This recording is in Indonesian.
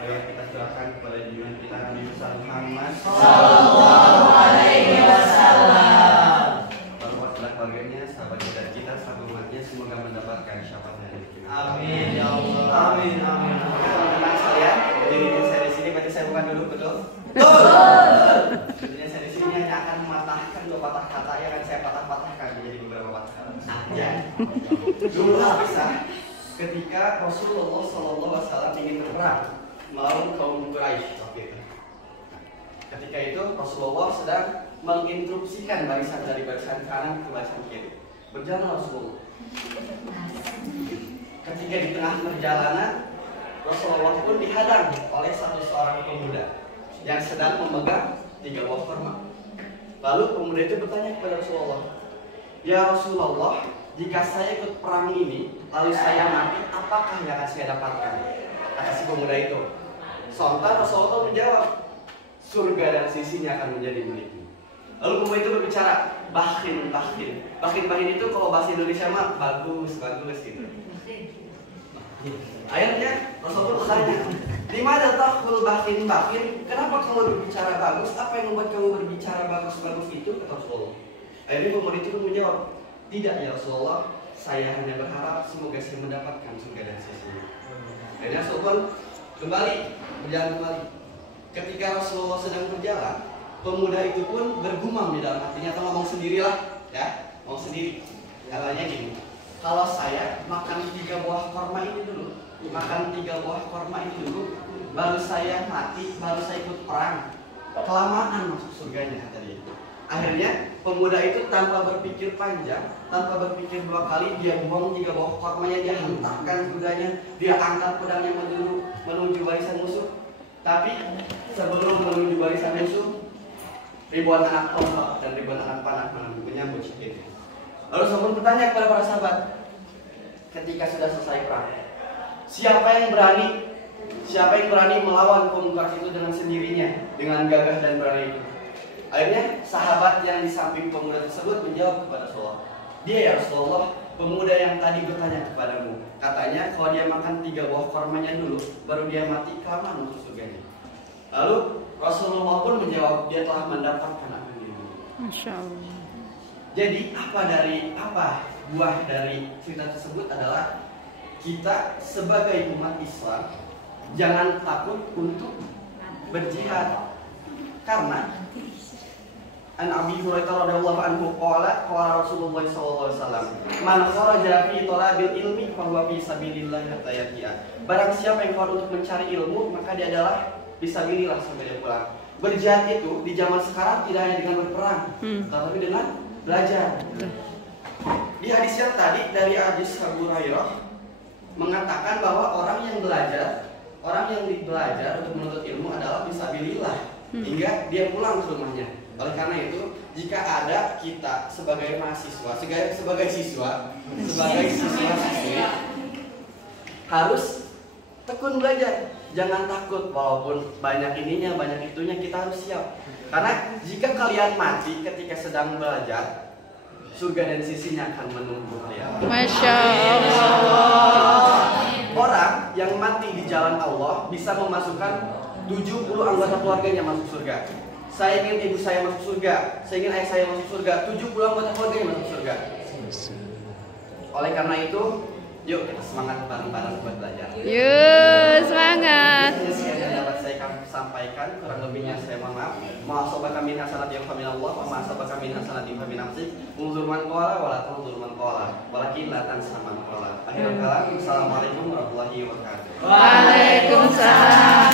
Marilah kita serahkan kepada junjungan kita Nabi Muhammad Sallallahu Alaihi Wasallam. Bersama keluarganya, sahabat kita, sahabat umatnya, semoga mendapatkan syafaat dari kita. Amin ya Allah. Amin, amin. Teman-teman sekalian, jadi saya di sini berarti saya bukan dulu, betul? Jadi saya di sini hanya akan mematahkan dua patah kata yang akan saya patah-patahkan menjadi beberapa patah kata saja. Dulu bisa ketika Rasulullah SAW ingin berperang melawan kaum Quraisy waktu itu. Ketika itu Rasulullah sedang menginstruksikan barisan dari barisan kanan ke barisan kiri. Berjalan Rasulullah. Ketika di tengah perjalanan, Rasulullah pun dihadang oleh seorang pemuda yang sedang memegang 3 buah kurma. Lalu pemuda itu bertanya kepada Rasulullah, "Ya Rasulullah, jika saya ikut perang ini, lalu saya mati, apakah yang akan saya dapatkan?" Kata si pemuda itu. Sontak Rasulullah menjawab, "Surga dan sisinya akan menjadi milikmu." Lalu pemuda itu berbicara, "Bakhil, bakhil." Bakhil itu kalau bahasa Indonesia mah bagus gitu. Akhirnya Rasulullah bertanya, "Di mana takhul bakhil? Kenapa kamu berbicara bagus? Apa yang membuat kamu berbicara bagus itu?" Kata Rasulullah. Akhirnya pemuda itu pun menjawab, "Tidak ya Rasulullah, saya hanya berharap semoga saya mendapatkan surga dan sisinya." Akhirnya Rasulullah berjalan kembali. Ketika Rasulullah sedang berjalan, pemuda itu pun bergumam di dalam hatinya atau ngomong sendirilah, ya, ngomong sendiri. Katanya gini, "Kalau saya makan 3 buah korma ini dulu, baru saya mati, baru saya ikut perang, kelamaan masuk surganya," kata dia. Akhirnya pemuda itu tanpa berpikir panjang, tanpa berpikir 2 kali, dia buang 3 buah kormanya, dia hentakkan kudanya, dia angkat pedangnya menuju barisan musuh. Tapi sebelum menuju barisan musuh, ribuan anak tombak dan ribuan anak panah menyambut syahid. Lalu Rasulullah bertanya kepada para sahabat, ketika sudah selesai perang, siapa yang berani melawan kaum Quraisy itu dengan sendirinya, dengan gagah dan berani itu? Akhirnya sahabat yang di samping pemuda tersebut menjawab kepada Rasulullah, "Dia ya Rasulullah, pemuda yang tadi bertanya kepadamu. Katanya kalau dia makan 3 buah kormanya dulu, baru dia mati, kelamaan masuk surganya." Lalu Rasulullah pun menjawab, "Dia telah mendapatkan apa yang dia mau." Masya Allah. Jadi buah dari cerita tersebut adalah kita sebagai umat Islam jangan takut untuk berjihad, karena An Abi Hurairah radhiyallahu anhu qala Rasulullah sallallahu alaihi wasallam, "Man kharaja fi talabil ilmi fa huwa fi sabilillah hatta yarji'a." Barang siapa yang keluar untuk mencari ilmu, maka dia adalah fisabilillah sampai dia pulang. Berjihad itu di zaman sekarang tidak hanya dengan berperang, tetapi dengan belajar. Di hadis yang tadi dari hadis Abu Hurairah mengatakan bahwa orang yang belajar untuk menuntut ilmu adalah fisabilillah hingga dia pulang ke rumahnya. Oleh karena itu, jika ada kita sebagai mahasiswa, sebagai siswa harus tekun belajar. Jangan takut, walaupun banyak ininya, banyak itunya, kita harus siap. Karena jika kalian mati ketika sedang belajar, surga dan sisinya akan menunggu kalian. Masya Allah. Orang yang mati di jalan Allah bisa memasukkan 70 anggota keluarganya masuk surga. Saya ingin ibu saya masuk surga, saya ingin ayah saya masuk surga, 70 anggota keluarganya masuk surga. Oleh karena itu, yuk kita semangat bareng-bareng buat belajar. Yuk semangat. Sekian yang dapat saya sampaikan, kurang lebihnya saya mohon maaf. Ma'asabaka min hasanati wa min Allah, wa ma'asabaka min hasanati wa min nafsik. Unzur man qala wa la tanzur man qala, walakin la tansa man qala. Akhirul kalam, assalamualaikum warahmatullahi wabarakatuh. Waalaikumsalam.